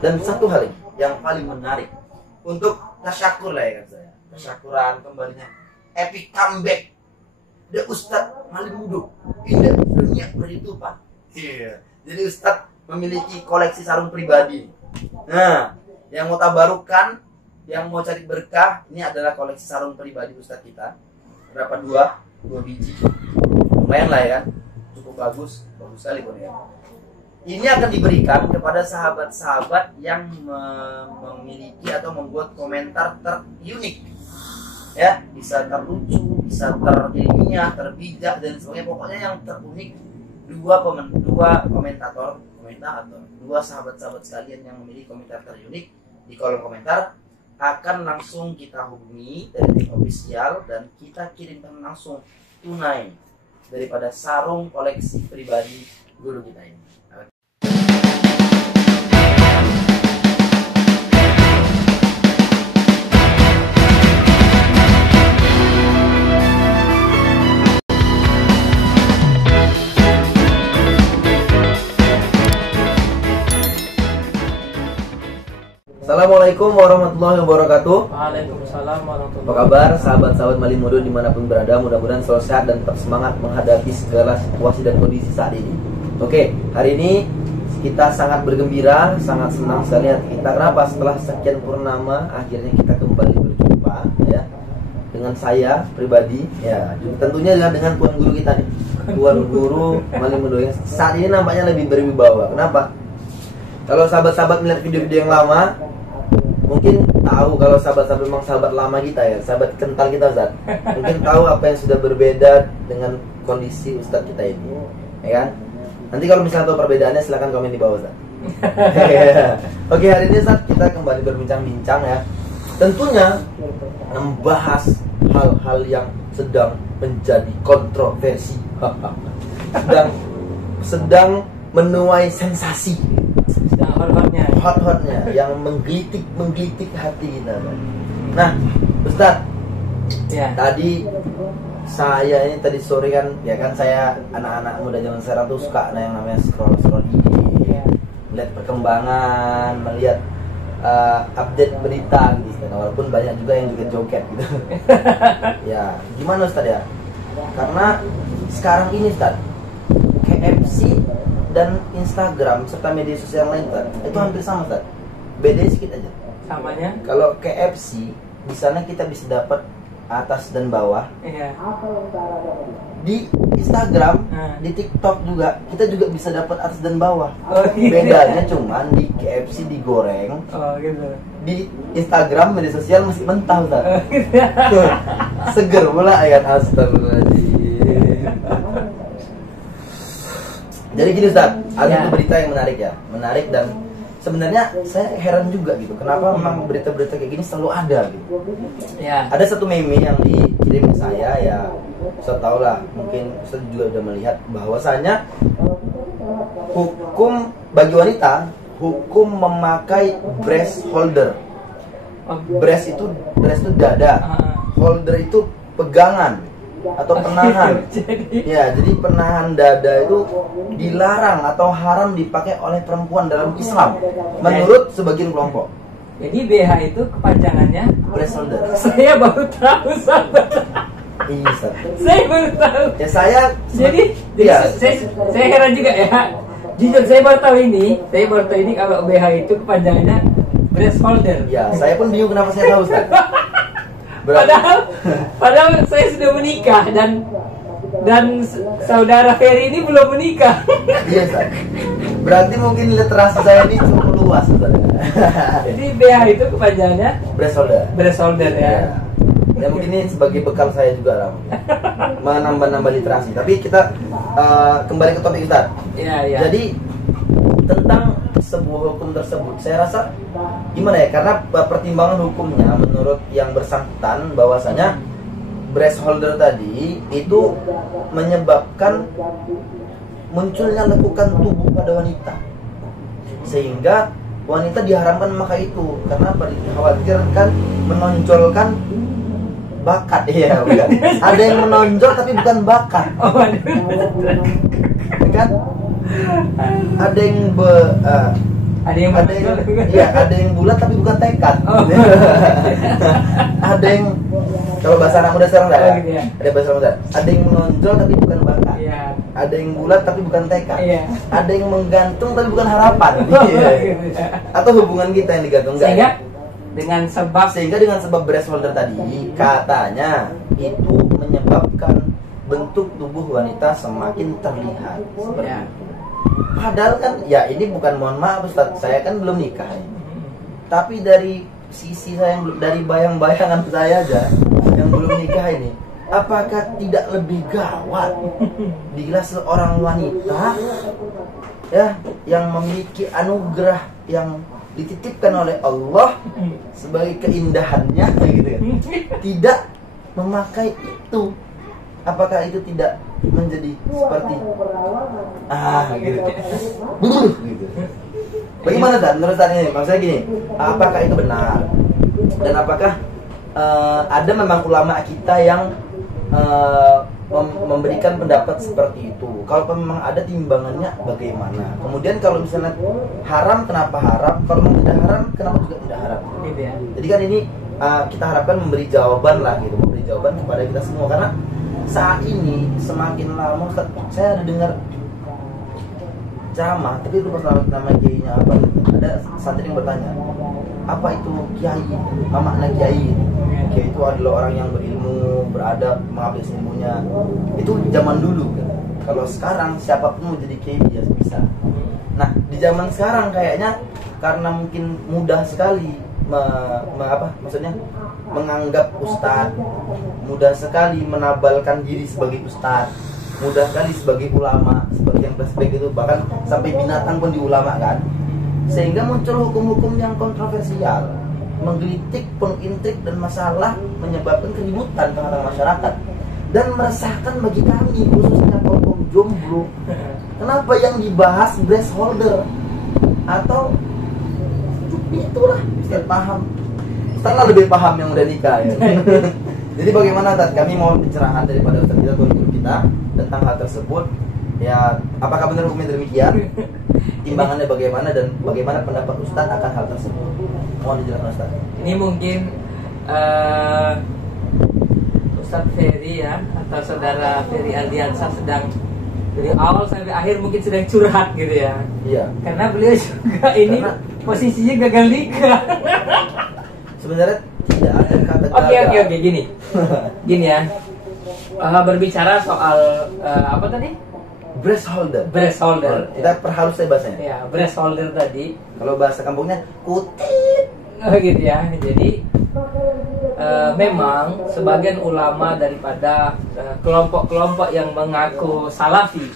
Dan satu hal ini yang paling menarik untuk tasyakur lah ya kan saya. Tasyakuran kembalinya epic comeback The Ustadz Malim Mudo pindah dunia beritupan. Iya. Jadi Ustadz memiliki koleksi sarung pribadi. Nah, yang mau tabarukan, yang mau cari berkah, ini adalah koleksi sarung pribadi Ustadz kita. Berapa? Dua biji. Lumayan lah ya, cukup bagus sekali pun ya. Ini akan diberikan kepada sahabat-sahabat yang memiliki atau membuat komentar terunik, ya, bisa terlucu, bisa terilmiah, terbijak dan sebagainya. Pokoknya yang terunik. Dua komentator, dua sahabat-sahabat sekalian yang memiliki komentar terunik di kolom komentar akan langsung kita hubungi dari tim official dan kita kirimkan langsung tunai daripada sarung koleksi pribadi guru kita ini. Assalamualaikum warahmatullahi wabarakatuh. Waalaikumsalam warahmatullahi Apa kabar sahabat-sahabat Malim Mudo dimanapun berada, mudah-mudahan selalu sehat dan tetap semangat menghadapi segala situasi dan kondisi saat ini. Oke, hari ini kita sangat bergembira, sangat senang sekali hati kita. Kenapa? Setelah sekian purnama akhirnya kita kembali berjumpa ya dengan saya pribadi ya, tentunya dengan tuan guru kita nih, tuan guru Malim Mudo yang saat ini nampaknya lebih berwibawa. Kenapa? Kalau sahabat-sahabat melihat video-video yang lama, mungkin tahu kalau sahabat-sahabat memang sahabat lama kita ya, sahabat kental kita Ustaz. Mungkin tahu apa yang sudah berbeda dengan kondisi Ustadz kita ini, ya kan? Nanti kalau misalnya tahu perbedaannya silahkan komen di bawah Ustaz. Oke, hari ini Ustaz kita kembali berbincang-bincang ya. Tentunya membahas hal-hal yang sedang menjadi kontroversi, sedang menuai sensasi. Hot-hotnya yang menggelitik hati kita. Nah, Ustadz, ya. Tadi saya ini tadi sore kan, ya kan saya anak-anak muda zaman sekarang tuh suka yang namanya scroll IG, melihat perkembangan, melihat update berita gitu. Nah, walaupun banyak juga yang joget-joget gitu. Ya, gimana Ustadz ya? Karena sekarang ini Ustadz, KFC dan Instagram serta media sosial lain kan itu hampir sama kan, beda sedikit aja. Samanya? Kalau KFC di sana kita bisa dapat atas dan bawah. Iya. Di Instagram, di TikTok juga kita juga bisa dapat atas dan bawah. Oh, gitu. Bedanya cuman di KFC digoreng. Oh gitu. Di Instagram media sosial masih mentah kan. Oh, gitu. Seger pula ya, astagfirullahaladzim. Jadi gini Ustaz, ada satu berita yang menarik ya, menarik dan sebenarnya saya heran juga gitu, kenapa memang berita-berita kayak gini selalu ada gitu. Ya. Ada satu meme yang dikirim ke saya ya, saya tahu lah, mungkin Ustaz juga udah melihat bahwasanya hukum bagi wanita, hukum memakai breast holder. Breast itu dada, holder itu pegangan atau penahan. Ya, jadi penahan dada itu dilarang atau haram dipakai oleh perempuan dalam Islam menurut sebagian kelompok. Jadi BH itu kepanjangannya breast holder. Saya baru tahu sahabat. Iya, Saya baru tahu. Ya saya jadi ya, saya heran juga ya. Jujur saya baru tahu ini kalau BH itu kepanjangannya breast holder. Ya, saya pun bingung kenapa saya tahu Ustaz. Padahal saya sudah menikah dan saudara Ferry ini belum menikah. Iya Ustaz. Berarti mungkin literasi saya ini cukup luas Ustaz. Jadi BH itu kepanjangannya breast holder. Breast holder ya. Ya mungkin ini sebagai bekal saya juga lah, menambah literasi. Tapi kita kembali ke topik Ustaz. Iya. Jadi tentang sebuah hukum tersebut, saya rasa gimana ya? Karena pertimbangan hukumnya menurut yang bersangkutan bahwasanya breast holder tadi itu menyebabkan munculnya lekukan tubuh pada wanita, sehingga wanita diharamkan memakai itu karena dikhawatirkan menonjolkan bakat. Iya, bukan. Ada yang menonjol tapi bukan bakat. Kan? Ada yang Ada yang iya, ada yang bulat tapi bukan tekad. Oh. Ada yang kalau bahasa anak muda sekarang enggak ya? Gitu ya. Ada bahasa anak muda. Ada yang menonjol tapi bukan bakat. Iya. Ada yang bulat tapi bukan tekad. Iya. Ada yang menggantung tapi bukan harapan. Iya. Gitu ya. Atau hubungan kita yang digantung enggak? Sehingga Sehingga dengan sebab breast holder tadi katanya itu menyebabkan bentuk tubuh wanita semakin terlihat seperti Ya. itu. Padahal kan ya ini bukan, mohon maaf Ustaz, saya kan belum nikah ya. Tapi dari sisi saya dari bayang-bayangan saya aja yang belum nikah ini, apakah tidak lebih gawat bila seorang wanita ya yang memiliki anugerah yang dititipkan oleh Allah sebagai keindahannya gitu kan, tidak memakai itu, apakah itu tidak menjadi seperti gitu. Bagaimana Tan? Menurut Tan ini, maksudnya gini, apakah itu benar? Dan apakah ada memang ulama kita yang memberikan pendapat seperti itu? Kalau memang ada timbangannya bagaimana? Kemudian kalau misalnya haram, kenapa haram? Kalau memang tidak haram, kenapa juga tidak haram? Gitu ya. Jadi kan ini kita harapkan memberi jawaban lah gitu, memberi jawaban kepada kita semua, karena saat ini semakin lama saya ada dengar ceramah, tapi itu pas nama kiainya apa gitu. Ada santri yang bertanya, apa itu kiai? Apa makna kiai? Kiai itu adalah orang yang berilmu, beradab, mengabdi ilmunya. Itu zaman dulu kan. Kalau sekarang siapapun mau jadi kiai dia bisa. Nah, di zaman sekarang kayaknya karena mungkin mudah sekali maksudnya menganggap ustadz, mudah sekali menabalkan diri sebagai ustadz, mudah sekali sebagai ulama, seperti yang flashback itu, bahkan sampai binatang pun diulamakan, sehingga muncul hukum-hukum yang kontroversial, menggelitik, pengintrik dan masalah, menyebabkan keributan tengah-tengah masyarakat dan meresahkan bagi kami, khususnya kaum jomblo. Kenapa yang dibahas breast holder atau itulah, Ustaz paham. Ustaz lebih paham yang udah nikah ya. Jadi bagaimana Ustaz? Kami mau pencerahan daripada Ustaz kita atau guru kita tentang hal tersebut. Ya, apakah benar hukumnya demikian? Timbangannya bagaimana dan bagaimana pendapat Ustaz akan hal tersebut? Mohon dijelaskan Ustaz. Ini mungkin Ustaz Ferry ya, atau saudara Ferry Aldiansa sedang dari awal sampai akhir mungkin sedang curhat gitu ya. Iya. Karena beliau juga ini posisinya gagal nikah. Sebenarnya tidak ada kata gagal. Oke, gini. Gini ya. Berbicara soal apa tadi? Breast holder. Breast holder. Kita perhalus saya bahasanya. Ya, breast holder tadi. Kalau bahasa kampungnya kutit. Gitu ya. Jadi memang sebagian ulama daripada kelompok-kelompok yang mengaku salafi,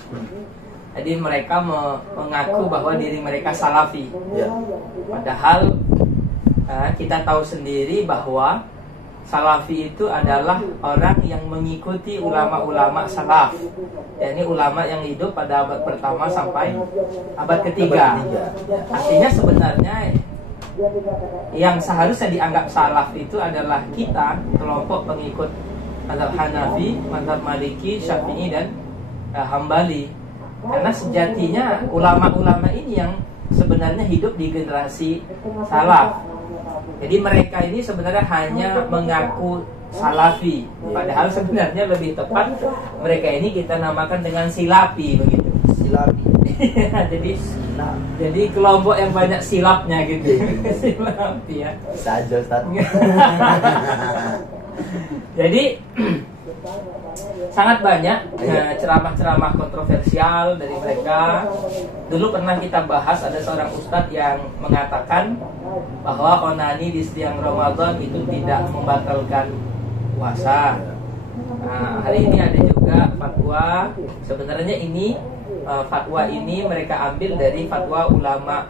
jadi mereka mengaku bahwa diri mereka salafi Ya. Padahal kita tahu sendiri bahwa salafi itu adalah orang yang mengikuti ulama-ulama salaf, yakni ulama yang hidup pada abad pertama sampai abad ketiga. Artinya sebenarnya yang seharusnya dianggap salaf itu adalah kita, kelompok pengikut mazhab Hanafi, mazhab Maliki, Syafi'i dan Hambali. Karena sejatinya ulama-ulama ini yang sebenarnya hidup di generasi salaf. Jadi mereka ini sebenarnya hanya mengaku salafi, padahal sebenarnya lebih tepat mereka ini kita namakan dengan silapi begitu. Silapi. Jadi kelompok yang banyak silapnya gitu. Silapi ya. Saja Ustaz. Jadi sangat banyak ceramah-ceramah kontroversial dari mereka. Dulu pernah kita bahas, ada seorang ustadz yang mengatakan bahwa onani di siang Ramadan itu tidak membatalkan puasa. Nah, hari ini ada juga fatwa. Sebenarnya ini fatwa ini mereka ambil dari fatwa ulama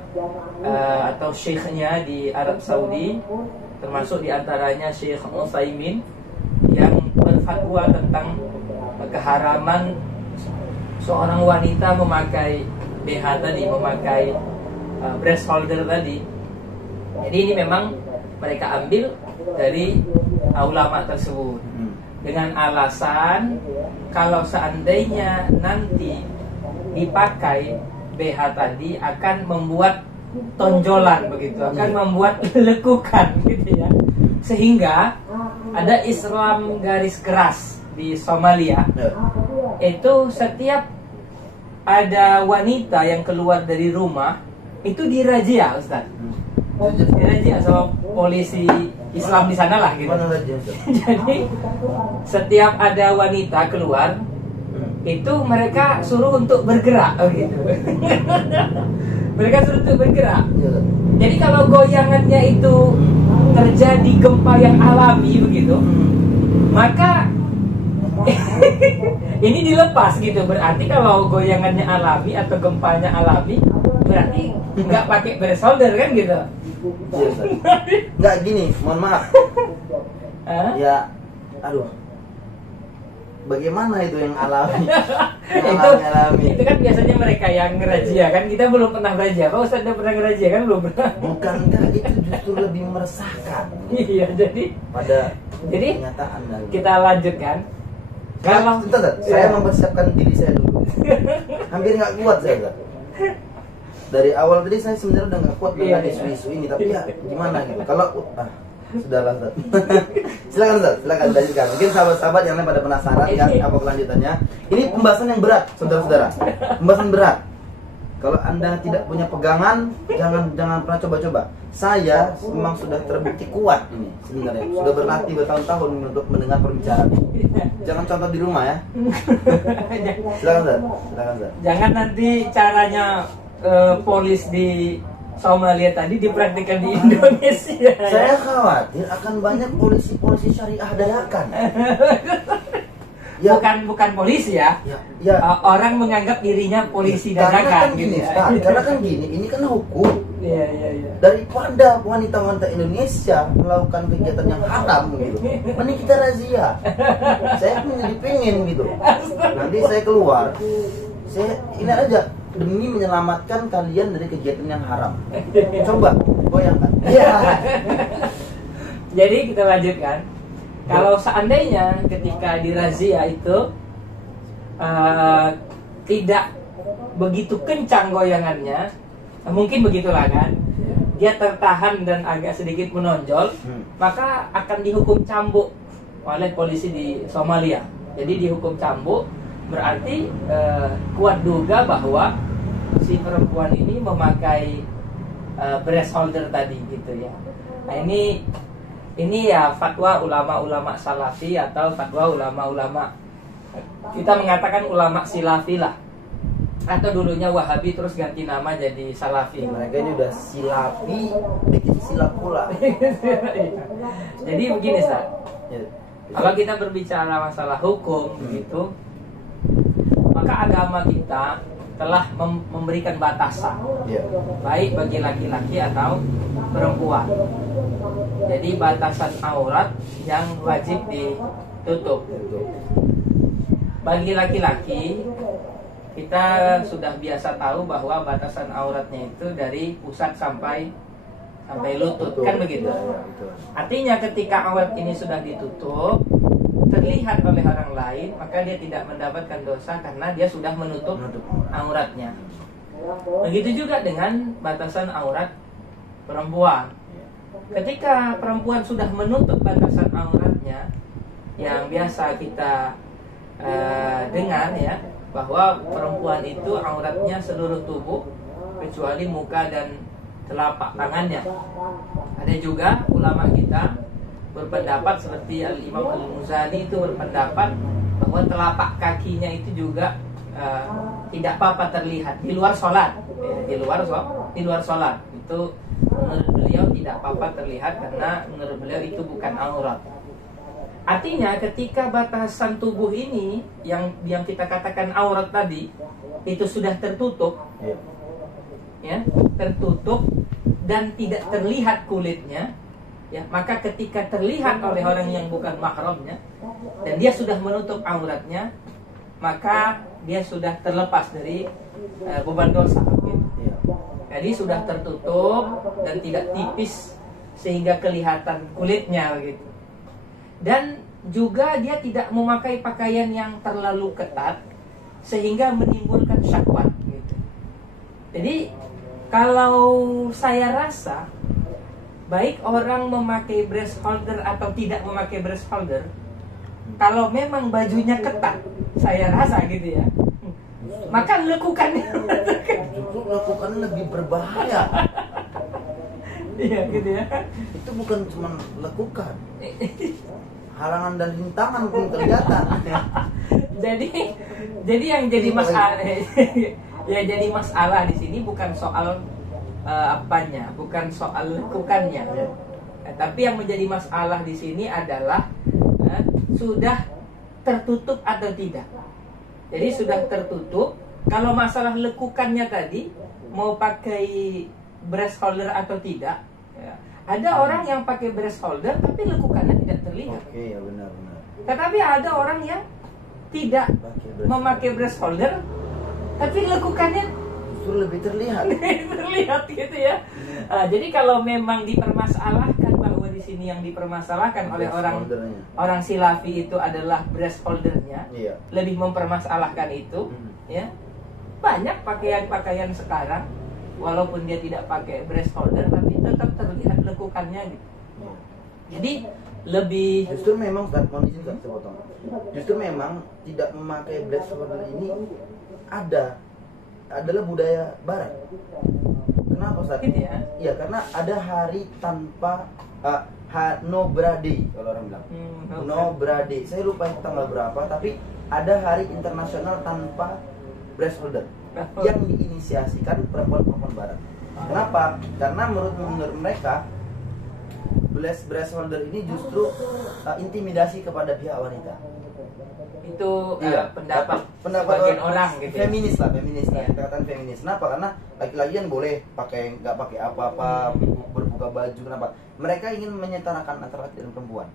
atau syekhnya di Arab Saudi, termasuk diantaranya Syekh Utsaimin yang berfatwa tentang keharaman seorang wanita memakai BH tadi, memakai breast holder tadi. Jadi ini memang mereka ambil dari ulama tersebut dengan alasan kalau seandainya nanti dipakai BH tadi akan membuat tonjolan begitu, akan membuat lekukan gitu ya. Sehingga ada Islam garis keras di Somalia. Itu setiap ada wanita yang keluar dari rumah itu dirazia, Ustaz. Dirazia sama polisi Islam di sana lah gitu. Jadi setiap ada wanita keluar itu mereka suruh untuk bergerak gitu. Mereka suruh untuk bergerak. Jadi kalau goyangannya itu terjadi gempa yang alami begitu, maka ini dilepas gitu. Berarti kalau goyangannya alami atau gempanya alami, berarti nggak pakai bersolder kan gitu. Nggak gini, mohon maaf. Ya, aduh. Bagaimana itu yang alami? Itu kan biasanya mereka yang ngerazia kan, kita belum pernah razia. Pak Ustaz udah pernah ngerazia kan, belum pernah. Bukankah itu justru lebih meresahkan? Iya, jadi kenyataan kita lanjutkan. Kalau saya mempersiapkan diri saya dulu. Hampir nggak kuat saya. Dari awal tadi saya sebenarnya udah nggak kuat dengan isu-isu ini, tapi ya gimana gitu. Kalau sudahlah, Ustaz. Silakan Ustaz, silakan lanjutkan. Mungkin sahabat-sahabat yang lain pada penasaran kan apa kelanjutannya. Ini pembahasan yang berat, saudara-saudara. Pembahasan berat. Kalau Anda tidak punya pegangan, jangan pernah coba-coba. Saya memang sudah terbukti kuat ini sebenarnya. Sudah berlatih bertahun-tahun untuk mendengar pembicaraan ini. Jangan contoh di rumah ya. Silakan Ustaz. Silakan Ustaz. Jangan nanti caranya polis di Somalia tadi dipraktikkan di Indonesia. Saya khawatir akan banyak polisi-polisi syariah dadakan. Ya. Bukan polisi ya. Ya. Orang menganggap dirinya polisi dadakan gini, gitu. Karena kan gini, ini kan hukum. Iya. Daripada wanita-wanita Indonesia melakukan kegiatan yang haram gitu, mending kita razia. Saya pun jadi pengen gitu. Nanti saya keluar, saya ini aja demi menyelamatkan kalian dari kegiatan yang haram. Coba goyangkan. Iya. Jadi kita lanjutkan. Kalau seandainya ketika dirazia itu tidak begitu kencang goyangannya, mungkin begitulah kan, dia tertahan dan agak sedikit menonjol, maka akan dihukum cambuk oleh polisi di Somalia. Jadi dihukum cambuk berarti kuat duga bahwa si perempuan ini memakai breast holder tadi gitu ya. Nah ini ya fatwa ulama-ulama salafi atau fatwa ulama-ulama, kita mengatakan ulama silafi lah, atau dulunya Wahabi terus ganti nama jadi salafi. Mereka ini udah silafi bikin silap pula. Jadi begini Ustaz, kalau kita berbicara masalah hukum begitu, maka agama kita telah memberikan batasan, baik bagi laki-laki atau perempuan. Jadi batasan aurat yang wajib ditutup. Bagi laki-laki, kita sudah biasa tahu bahwa batasan auratnya itu dari pusat sampai lutut, kan begitu. Artinya ketika aurat ini sudah ditutup, terlihat oleh orang lain, maka dia tidak mendapatkan dosa karena dia sudah menutup auratnya. Begitu juga dengan batasan aurat perempuan. Ketika perempuan sudah menutup batasan auratnya, yang biasa kita dengar ya, bahwa perempuan itu auratnya seluruh tubuh kecuali muka dan telapak tangannya. Ada juga ulama kita berpendapat seperti Al-Imam Al-Muzani itu berpendapat bahwa telapak kakinya itu juga tidak apa-apa terlihat di luar sholat, di luar sholat itu menurut beliau tidak apa-apa terlihat karena menurut beliau itu bukan aurat. Artinya ketika batasan tubuh ini yang kita katakan aurat tadi itu sudah tertutup, ya, tertutup dan tidak terlihat kulitnya, ya, maka ketika terlihat oleh orang yang bukan mahramnya dan dia sudah menutup auratnya, maka dia sudah terlepas dari beban dosa. Gitu. Jadi sudah tertutup dan tidak tipis sehingga kelihatan kulitnya gitu. Dan juga dia tidak memakai pakaian yang terlalu ketat sehingga menimbulkan syahwat gitu. Jadi Kalau saya rasa baik orang memakai breast holder atau tidak memakai breast holder, kalau memang bajunya ketat, saya rasa gitu ya, maka lekukannya Justru lekukan lebih berbahaya. iya gitu ya. Itu bukan cuma lekukan, halangan dan rintangan pun kelihatan. jadi yang jadi masalah ya, jadi masalah di sini bukan soal apanya, bukan soal lekukannya, tapi yang menjadi masalah di sini adalah sudah tertutup atau tidak. Jadi sudah tertutup. Kalau masalah lekukannya tadi mau pakai breast holder atau tidak, ya, ada orang yang pakai breast holder tapi lekukannya tidak terlihat. Oke, ya benar. Tetapi ada orang yang tidak memakai breast holder tapi lekukannya justru lebih terlihat. terlihat gitu ya. Jadi kalau memang dipermasalahkan bahwa di sini yang dipermasalahkan oleh orang Silafi itu adalah breast holdernya, Iya. lebih mempermasalahkan itu, ya. Banyak pakaian-pakaian sekarang walaupun dia tidak pakai breast holder tapi tetap terlihat lekukannya gitu. Jadi lebih Justru memang Ustaz, mohon izin Ustaz, saya potong. Justru memang tidak memakai breast holder ini adalah budaya barat. Kenapa Ustaz? gitu ya. Iya, karena ada hari tanpa no bra day kalau orang bilang. No bra day. Saya lupa tanggal berapa, tapi ada hari internasional tanpa breast holder yang diinisiasikan perempuan-perempuan barat. Kenapa? Karena menurut mereka breast holder ini justru intimidasi kepada pihak wanita. Itu Iya, pendapat sebagian orang gitu. Feminis lah, Iya. katakan feminis. Kenapa? Karena laki-laki kan boleh nggak pakai apa-apa, berbuka baju. Kenapa? Mereka ingin menyetarakan antara laki dan perempuan.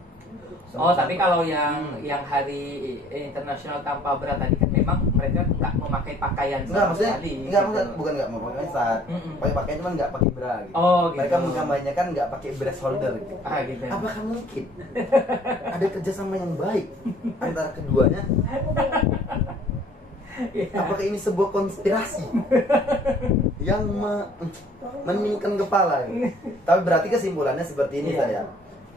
Oh, tapi kalau yang hari internasional tanpa bra tadi kan memang mereka nggak memakai pakaian sama sekali. Bukan nggak mau pakai saat pakai pakaian cuman nggak pakai bra. Gitu. Oh, gitu. Mereka mengkampanyekan nggak pakai breast holder. Gitu. Gitu. Apakah mungkin ada kerjasama yang baik antara keduanya? Apakah ini sebuah konspirasi yang meninggikan kepala? Tapi berarti kesimpulannya seperti ini saya.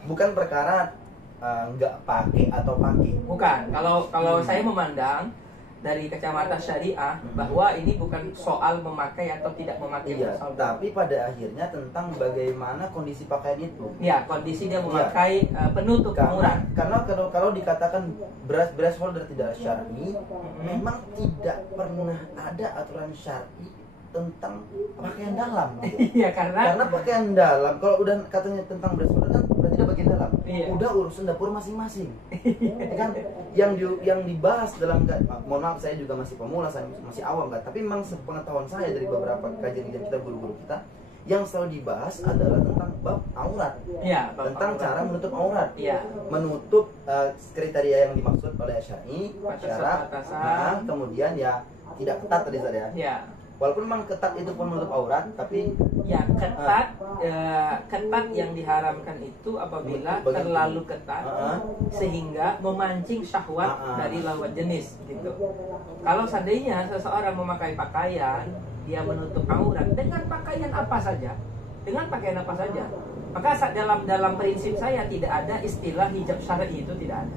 Bukan perkara nggak pakai atau pakai. Bukan. Kalau saya memandang dari kacamata syariah bahwa ini bukan soal memakai atau tidak memakai Iya, breast holder. tapi pada akhirnya tentang bagaimana kondisi pakaian itu. Ya, kondisi dia memakai penutup aurat. Karena kalau dikatakan breast holder tidak syar'i, memang tidak pernah ada aturan syar'i tentang pakaian dalam. Gitu. Iya, karena pakaian dalam kalau udah katanya tentang breast holder kan berarti dia bagian dalam. Iya. Udah urusan dapur masing-masing. Ya kan yang dibahas dalam, mohon maaf saya juga masih pemula, saya masih awam kan, tapi memang sepengetahuan saya dari beberapa kajian kita, guru-guru kita, yang selalu dibahas adalah tentang bab aurat. Iya, Tentang cara menutup aurat. Iya. Menutup kriteria yang dimaksud oleh syar'i, syarat, batasan. kemudian ya tidak ketat tadi saya. Ya. Walaupun memang ketat itu pun menutup aurat, tapi Ya, ketat yang diharamkan itu apabila terlalu ketat sehingga memancing syahwat dari lawan jenis gitu. Kalau seandainya seseorang memakai pakaian, dia menutup aurat dengan pakaian apa saja, maka dalam prinsip saya tidak ada istilah hijab syar'i, itu tidak ada.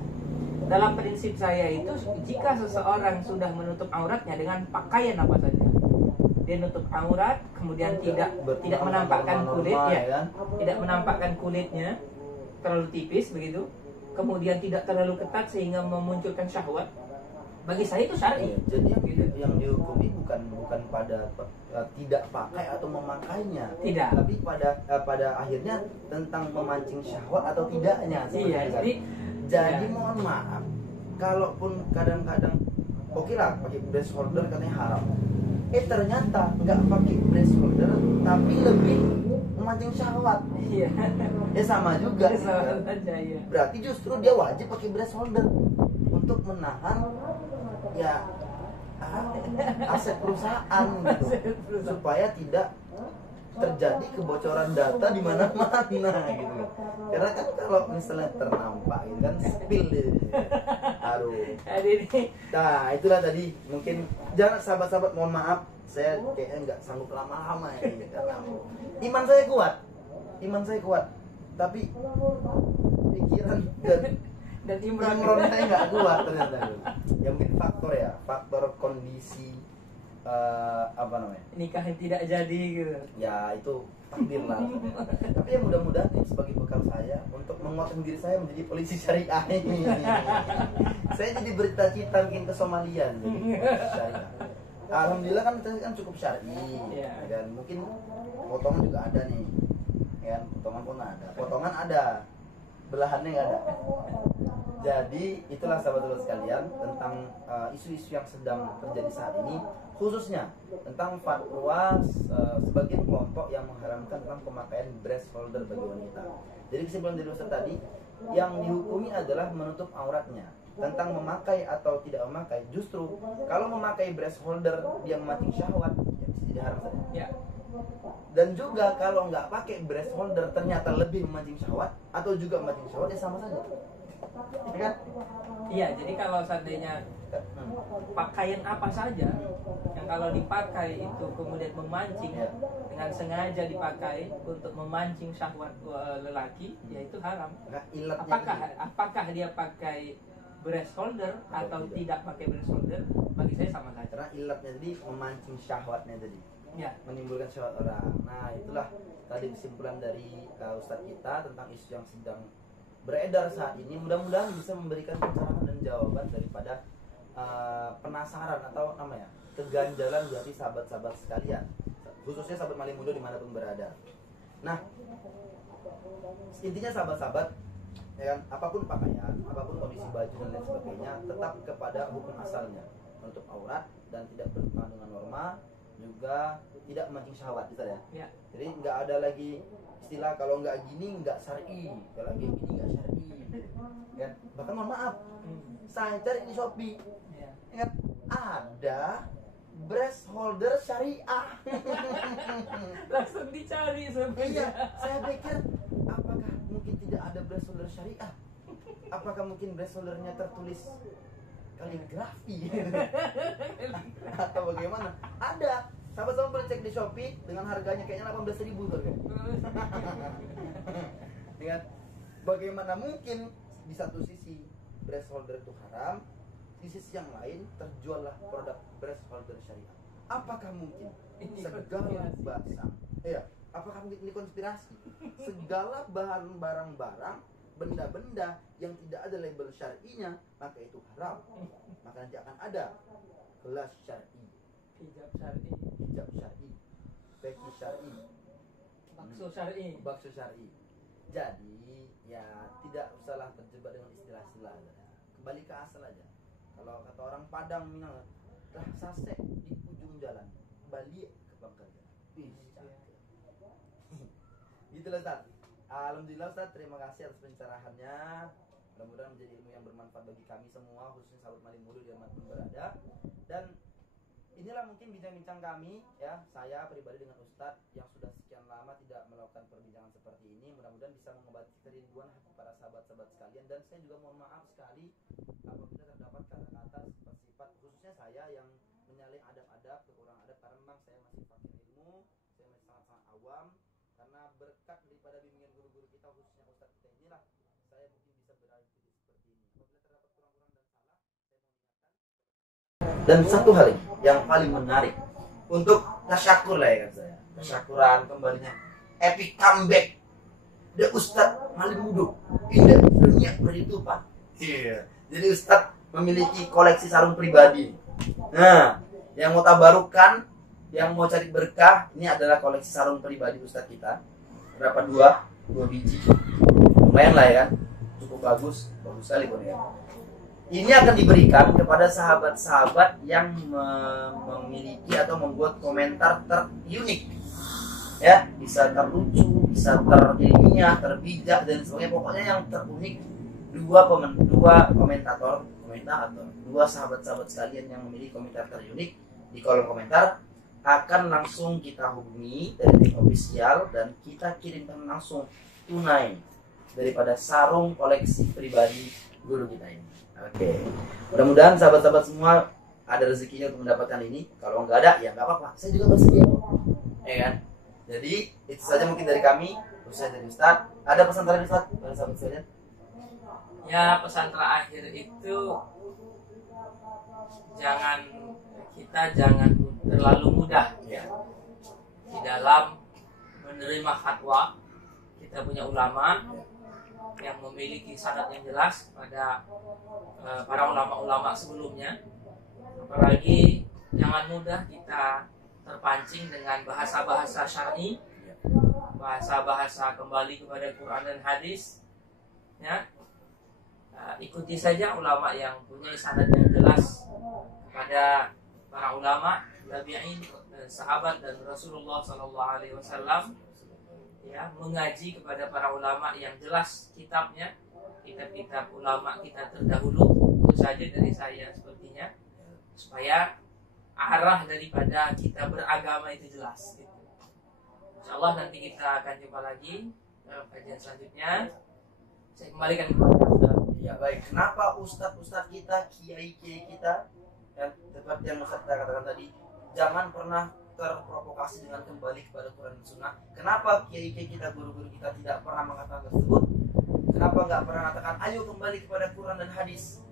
Dalam prinsip saya itu, jika seseorang sudah menutup auratnya dengan pakaian apa saja, dia nutup aurat, kemudian tidak menampakkan kulit, ya, tidak menampakkan kulitnya terlalu tipis begitu, kemudian tidak terlalu ketat sehingga memunculkan syahwat, bagi saya itu syar'i. Jadi yang dihukumi bukan pada tidak pakai atau memakainya, Tidak. tapi pada akhirnya tentang memancing syahwat atau tidaknya. Iya, jadi mohon maaf, kalaupun kadang-kadang oke lah pakai breast holder katanya haram, ternyata nggak pakai breast holder tapi lebih memancing syahwat. Iya. Ya sama juga. Sama saja, ya. Berarti justru dia wajib pakai breast holder untuk menahan ya aset perusahaan gitu, supaya tidak terjadi kebocoran data di mana-mana gitu. Karena kan kalau misalnya ternampak itu kan spill gitu. Aduh. Nah, itulah tadi mungkin jangan sahabat-sahabat, mohon maaf saya kayaknya nggak sanggup lama-lama ini karena iman saya kuat, tapi pikiran dan Imron saya nggak kuat ternyata. Yang mungkin faktor kondisi apa namanya, nikah yang tidak jadi gitu. ya itu takdir lah. Tapi ya mudah-mudahan ini sebagai bekal saya untuk menguatkan diri saya menjadi polisi syariah ini. Saya jadi bercita-cita mungkin ke Somalia jadi polisi syariah. Alhamdulillah kan saya kan cukup syar'i, dan mungkin potongan juga ada nih, ya potongan ada, belahannya nggak ada. Jadi itulah sahabat-sahabat sekalian tentang isu-isu yang sedang terjadi saat ini, khususnya tentang fatwa sebagian kelompok yang mengharamkan tentang pemakaian breast holder bagi wanita. Jadi kesimpulan dari Ustaz tadi, yang dihukumi adalah menutup auratnya. Tentang memakai atau tidak memakai, justru kalau memakai breast holder dia memancing syahwat, ya bisa jadi haram saja. Ya. Dan juga kalau nggak pakai breast holder ternyata lebih memancing syahwat atau juga memancing syahwat, ya sama saja. Ya kan? Iya, jadi kalau seandainya pakaian apa saja yang kalau dipakai itu kemudian memancing, dengan sengaja dipakai untuk memancing syahwat lelaki, ya itu haram. Apakah dia pakai breast holder atau tidak pakai breast holder, bagi saya sama saja. Karena ilatnya jadi memancing syahwatnya tadi, ya, menimbulkan syahwat orang. Nah itulah tadi kesimpulan dari Ustadz kita tentang isu yang sedang beredar saat ini. Mudah-mudahan bisa memberikan pencerahan dan jawaban daripada penasaran atau namanya keganjalan dari sahabat-sahabat sekalian, khususnya sahabat Malim Mudo dimanapun berada. Nah intinya sahabat-sahabat, ya kan, apapun pakaian, apapun kondisi baju dan lain sebagainya, tetap kepada hukum asalnya, menutup aurat dan tidak bertentangan dengan norma, juga tidak memancing syahwat, gitu ya. Ya. Jadi nggak ada lagi istilah kalau nggak gini nggak syar'i, kalau lagi gini nggak syar'i, kan? Bahkan mohon maaf, saya cari di Shopee, kan ada breast holder syariah. Langsung dicari sebenarnya. Iya, saya pikir apakah mungkin tidak ada breast holder syariah? Apakah mungkin breast holdernya tertulis kaligrafi atau bagaimana? Ada. Sahabat-sahabat boleh cek di Shopee dengan harganya kayaknya 18.000 tuh kan. Dengan bagaimana mungkin di satu sisi breast holder itu haram, di sisi yang lain terjuallah produk breast holder syariah. Apakah mungkin segala bahasa, apakah mungkin ini konspirasi? Segala bahan barang-barang, benda-benda yang tidak ada label syar'inya, maka itu haram. Maka nanti akan ada gelas syar'i, hijab syar'i, peci syar'i, bakso syar'i. Jadi ya tidak usahlah terjebak dengan istilah-istilah. Kembali ke asal aja. Kalau kata orang Padang Minang, lah sasek di ujung jalan, balik ke Bangka. Gitulah Ustaz. Alhamdulillah Ustaz, terima kasih atas pencerahannya. Mudah-mudahan menjadi ilmu yang bermanfaat bagi kami semua, khususnya sahabat Malim Mudo dimanapun berada. Dan inilah mungkin bincang-bincang kami, ya, saya pribadi dengan Ustadz yang sudah sekian lama tidak melakukan perbincangan seperti ini. Mudah-mudahan bisa mengobati kerinduan hati para sahabat-sahabat sekalian. Dan saya juga mohon maaf sekali apabila terdapat kata-kata sifat, khususnya saya yang menyalih adab-adab, kekurangan adab, karena memang saya masih fakir ilmu, saya masih sangat-sangat awam. Karena berkat daripada bimbingan guru-guru kita, khususnya Ustadz kita inilah saya mungkin bisa berada di titik seperti ini. Apabila terdapat kurang-kurang dan salah, saya mau ingatkan. Dan satu hal yang paling menarik untuk tasyakur lah, ya kan, saya tasyakuran kembalinya epic comeback The Ustadz Malim Mudo pindah dunia beritupan. Jadi Ustadz memiliki koleksi sarung pribadi. Nah, yang mau tabarukan, yang mau cari berkah, ini adalah koleksi sarung pribadi Ustadz kita. Berapa? Dua biji. Lumayan lah, ya kan, cukup bagus sekali pun, ya. Ini akan diberikan kepada sahabat-sahabat yang memiliki atau membuat komentar terunik, ya, bisa terlucu, bisa terilmiah, terbijak dan sebagainya. Pokoknya yang terunik. Dua komentator, dua sahabat-sahabat sekalian yang memiliki komentar terunik di kolom komentar akan langsung kita hubungi dari tim official dan kita kirimkan langsung tunai daripada sarung koleksi pribadi guru kita ini. Oke. Mudah-mudahan sahabat-sahabat semua ada rezekinya untuk mendapatkan ini. Kalau nggak ada, ya nggak apa-apa. Saya juga bersedia, ya kan? Jadi itu saja mungkin dari kami. Ustaz dari Ustaz. Ada pesan terakhir Ustaz pada sahabat sekalian? Ya, pesan terakhir itu jangan terlalu mudah ya di dalam menerima fatwa. Kita punya ulama yang memiliki sanad yang jelas pada para ulama-ulama sebelumnya. Apalagi jangan mudah kita terpancing dengan bahasa-bahasa syar'i, bahasa-bahasa kembali kepada Quran dan hadis. Ya, ikuti saja ulama yang punya sanad yang jelas kepada para ulama, tabi'in, sahabat dan Rasulullah Sallallahu Alaihi Wasallam. Ya, mengaji kepada para ulama yang jelas kitabnya, kitab-kitab ulama kita terdahulu. Itu saja dari saya sepertinya, supaya arah daripada kita beragama itu jelas gitu. Insyaallah nanti kita akan jumpa lagi dalam kajian selanjutnya. Saya kembalikan kepada Ustaz. Ya baik, kenapa ustadz kita, kiai-kiai kita, yang seperti yang Ustaz katakan tadi, jangan pernah terprovokasi dengan kembali kepada Quran dan Sunnah. Kenapa kiai-kiai kita, guru-guru kita tidak pernah mengatakan tersebut? Kenapa nggak pernah mengatakan ayo kembali kepada Quran dan hadis?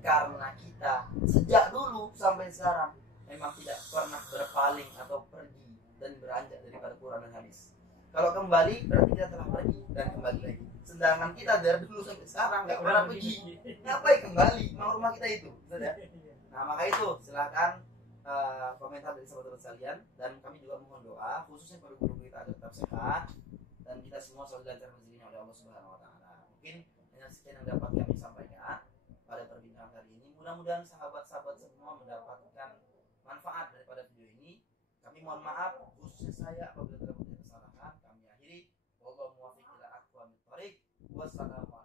Karena kita sejak dulu sampai sekarang memang tidak pernah berpaling atau pergi dan beranjak daripada Quran dan hadis. Kalau kembali berarti kita telah pergi dan kembali lagi. Sedangkan kita dari dulu sampai sekarang nggak pernah pergi. Ngapain kembali? Mau rumah kita itu, sudah. Nah maka itu silakan komentar dari sahabat-sahabat sekalian, dan kami juga mohon doa khususnya pada guru kita agar tetap sehat dan kita semua selalu dilancarkan rezekinya oleh Allah Subhanahu Wa Taala. Mungkin hanya sekian yang dapat kami sampaikan pada perbincangan kali ini. Mudah-mudahan sahabat-sahabat semua mendapatkan manfaat daripada video ini. Kami mohon maaf khususnya saya apabila terdapat kesalahan. Kami akhiri. Wallahu muwaffiq ila aqwamit thoriq. Wassalamu